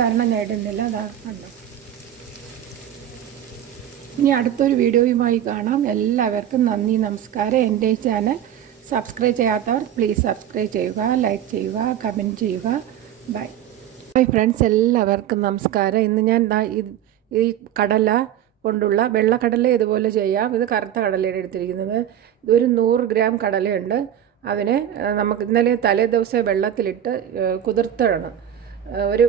കാരണം ഞാൻ ഇടുന്നില്ല, അതാ കണ്ടോ. ഇനി അടുത്തൊരു വീഡിയോയുമായി കാണാം. എല്ലാവർക്കും നന്ദി, നമസ്കാരം. എൻ്റെ ചാനൽ സബ്സ്ക്രൈബ് ചെയ്യാത്തവർ പ്ലീസ് സബ്സ്ക്രൈബ് ചെയ്യുക, ലൈക്ക് ചെയ്യുക, കമൻറ്റ് ചെയ്യുക. ബൈ ബൈ ഫ്രണ്ട്സ്, എല്ലാവർക്കും നമസ്കാരം. ഇന്ന് ഞാൻ ഈ കടല കൊണ്ടുള്ള വെള്ളക്കടല ഇതുപോലെ ചെയ്യാം. ഇത് കറുത്ത കടലയാണ് എടുത്തിരിക്കുന്നത്. ഇതൊരു 100 ഗ്രാം കടലയുണ്ട്. അതിനെ നമുക്ക് ഇന്നലെ തലേ ദിവസം വെള്ളത്തിലിട്ട് കുതിർത്തണം. ഒരു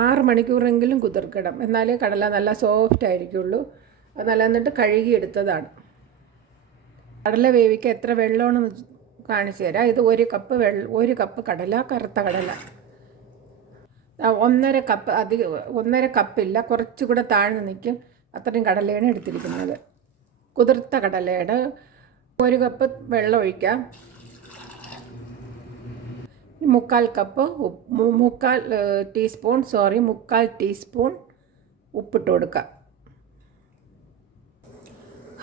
6 മണിക്കൂറെങ്കിലും കുതിർക്കണം, എന്നാലേ കടല നല്ല സോഫ്റ്റ് ആയിരിക്കുള്ളൂ. അത് നല്ല എന്നിട്ട് കഴുകിയെടുത്തതാണ്. കടല വേവിക്കാൻ എത്ര വെള്ളമാണെന്ന് കാണിച്ചു തരാം. ഇത് 1 കപ്പ് കടല, കറുത്ത കടല. 1.5 കപ്പ്, അധികം 1.5 കപ്പില്ല, കുറച്ചുകൂടെ താഴ്ന്നു നിൽക്കും. അത്രയും കടലയാണ് എടുത്തിരിക്കുന്നത്. കുതിർത്ത കടലയുടെ 1 കപ്പ് വെള്ളം ഒഴിക്കാം. 3/4 ടീസ്പൂൺ ഉപ്പിട്ട് കൊടുക്കാം.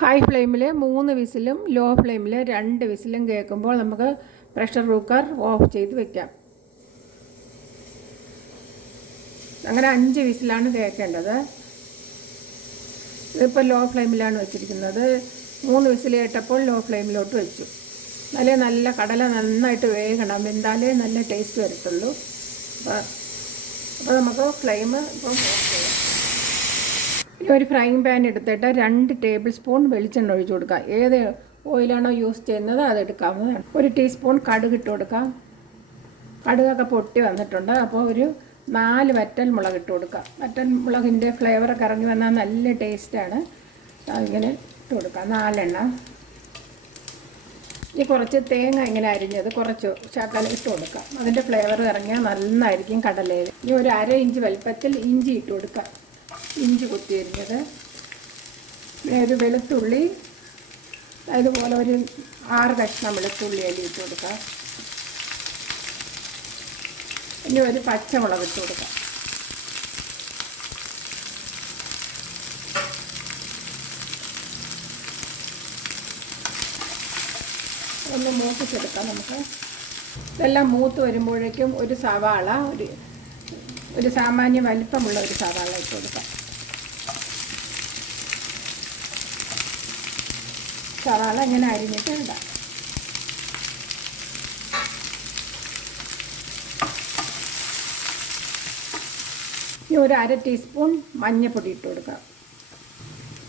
ഹൈ ഫ്ലെയിമിൽ 3 വിസിലും ലോ ഫ്ലെയിമിൽ 2 വിസിലും കേൾക്കുമ്പോൾ നമുക്ക് പ്രഷർ കുക്കർ ഓഫ് ചെയ്ത് വെക്കാം. അങ്ങനെ 5 വിസിലാണ് കേൾക്കേണ്ടത്. ഇതിപ്പോൾ ലോ ഫ്ലെയിമിലാണ് വെച്ചിരിക്കുന്നത്. 3 വിസിൽ കേട്ടപ്പോൾ ലോ ഫ്ലെയിമിലോട്ട് വെച്ചു. നല്ല കടല നന്നായിട്ട് വേകണം, എന്താലേ നല്ല ടേസ്റ്റ് വരത്തുള്ളൂ. അപ്പോൾ നമുക്ക് ഫ്ലെയിം ഇപ്പം ഓഫ് ചെയ്യാം. ഇനി ഒരു ഫ്രൈങ് പാൻ എടുത്തിട്ട് 2 ടേബിൾ സ്പൂൺ വെളിച്ചെണ്ണ ഒഴിച്ചു കൊടുക്കാം. ഏത് ഓയിലാണോ യൂസ് ചെയ്യുന്നത് അത് എടുക്കാവുന്നതാണ്. 1 ടീസ്പൂൺ കടുക് ഇട്ട് കൊടുക്കാം. കടുകൊക്കെ പൊട്ടി വന്നിട്ടുണ്ട്. അപ്പോൾ ഒരു 4 വറ്റൽ മുളക് ഇട്ട് കൊടുക്കാം. വറ്റൽ മുളകിൻ്റെ ഫ്ലേവറൊക്കെ ഇറങ്ങി വന്നാൽ നല്ല ടേസ്റ്റാണ്. ഇങ്ങനെ ഇട്ട് കൊടുക്കാം. 4 എണ്ണം. ഈ കുറച്ച് തേങ്ങ ഇങ്ങനെ അരിഞ്ഞത് കുറച്ച് ശകലം ഇട്ട് കൊടുക്കാം. അതിൻ്റെ ഫ്ലേവർ ഇറങ്ങിയാൽ നന്നായിരിക്കും കടലയിൽ. ഇനി ഒരു 1/2 ഇഞ്ച് വലിപ്പത്തിൽ ഇഞ്ചി ഇട്ട് കൊടുക്കാം. ഇഞ്ചി കുത്തി അരിഞ്ഞത്. ഒരു വെളുത്തുള്ളി, അതുപോലെ ഒരു 6 കഷ്ണം വെളുത്തുള്ളി അല്ലി ഇട്ട് കൊടുക്കാം. ഇനി ഒരു പച്ചമുളക് ഇട്ട് കൊടുക്കാം. ഒന്ന് മൂപ്പിച്ചെടുക്കാം നമുക്ക്. ഇതെല്ലാം മൂത്ത് വരുമ്പോഴേക്കും ഒരു സവാള, ഒരു സാമാന്യ വലിപ്പമുള്ള ഒരു സവാള ഇട്ട് കൊടുക്കാം. സവാള ഇങ്ങനെ അരിഞ്ഞിട്ട് ഇടാം. ഇനി ഒരു 1/2 ടീസ്പൂൺ മഞ്ഞൾപ്പൊടി ഇട്ട് കൊടുക്കാം.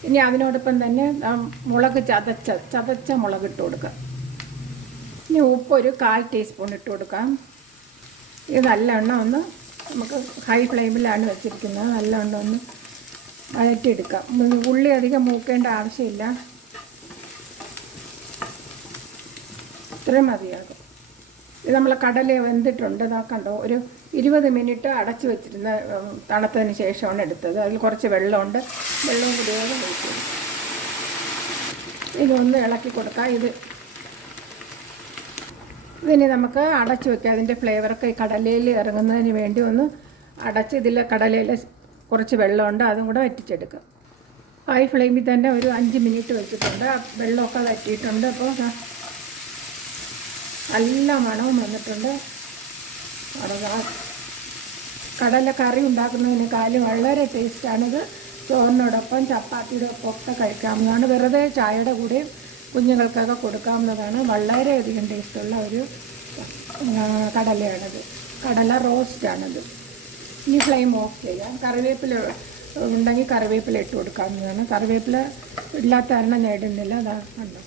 ഇനി അതിനോടൊപ്പം തന്നെ മുളക് ചതച്ച മുളക് ഇട്ട് കൊടുക്കാം. ഇനി ഉപ്പ് ഒരു 1/4 ടീസ്പൂൺ ഇട്ട് കൊടുക്കാം. ഇത് നല്ലവണ്ണം ഒന്ന് നമുക്ക് ഹൈ ഫ്ലെയിമിലാണ് വെച്ചിരിക്കുന്നത്. നല്ലവണ്ണം ഒന്ന് വഴറ്റിയെടുക്കാം. ഉള്ളി അധികം മൂക്കേണ്ട ആവശ്യമില്ല, ഇത്രയും മതിയാകും. ഇത് നമ്മൾ കടല വെന്തിട്ടുണ്ട്. ഇതാക്കണ്ടോ, ഒരു 20 മിനിറ്റ് അടച്ചു വെച്ചിരുന്ന തണുത്തതിന് ശേഷമാണ് എടുത്തത്. അതിൽ കുറച്ച് വെള്ളമുണ്ട്. വെള്ളവും കൂടി ഒഴിച്ചു ഇതൊന്ന് ഇളക്കി കൊടുക്കാം. ഇതിന് നമുക്ക് അടച്ചു വയ്ക്കാം. അതിൻ്റെ ഫ്ലേവറൊക്കെ ഈ കടലയിൽ ഇറങ്ങുന്നതിന് വേണ്ടി ഒന്ന് അടച്ച് ഇതിൽ കടലയിൽ കുറച്ച് വെള്ളമുണ്ട്, അതും കൂടെ വറ്റിച്ചെടുക്കാം. ഹൈ ഫ്ലെയിമിൽ തന്നെ ഒരു 5 മിനിറ്റ് വെച്ചിട്ടുണ്ട്. വെള്ളമൊക്കെ വറ്റിയിട്ടുണ്ട്. അപ്പോൾ നല്ല മണവും വന്നിട്ടുണ്ട്. കടല കറി ഉണ്ടാക്കുന്നതിനേക്കാളും വളരെ ടേസ്റ്റാണിത്. ചോറിനോടൊപ്പം ചപ്പാത്തിയുടെ ഒപ്പം ഒക്കെ കഴിക്കാവുന്നതാണ്. വെറുതെ ചായയുടെ കൂടെ കുഞ്ഞുങ്ങൾക്കൊക്കെ കൊടുക്കാവുന്നതാണ്. വളരെയധികം ടേസ്റ്റുള്ള ഒരു കടലയാണിത്. കടല റോസ്റ്റാണിത്. ഇനി ഫ്ലെയിം ഓഫ് ചെയ്യാം. കറിവേപ്പില ഉണ്ടെങ്കിൽ കറിവേപ്പില ഇട്ട് കൊടുക്കാവുന്നതാണ്. കറിവേപ്പില ഇല്ലാത്ത കാരണം ഞാൻ ഇടുന്നില്ല, അതാ കണ്ടോ.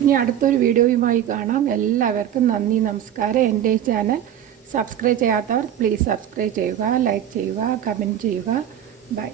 ഇനി അടുത്തൊരു വീഡിയോയുമായി കാണാം. എല്ലാവർക്കും നന്ദി, നമസ്കാരം. എൻ്റെ ചാനൽ സബ്സ്ക്രൈബ് ചെയ്യാത്തവർ പ്ലീസ് സബ്സ്ക്രൈബ് ചെയ്യുക, ലൈക്ക് ചെയ്യുക, കമൻറ്റ് ചെയ്യുക. ബൈ.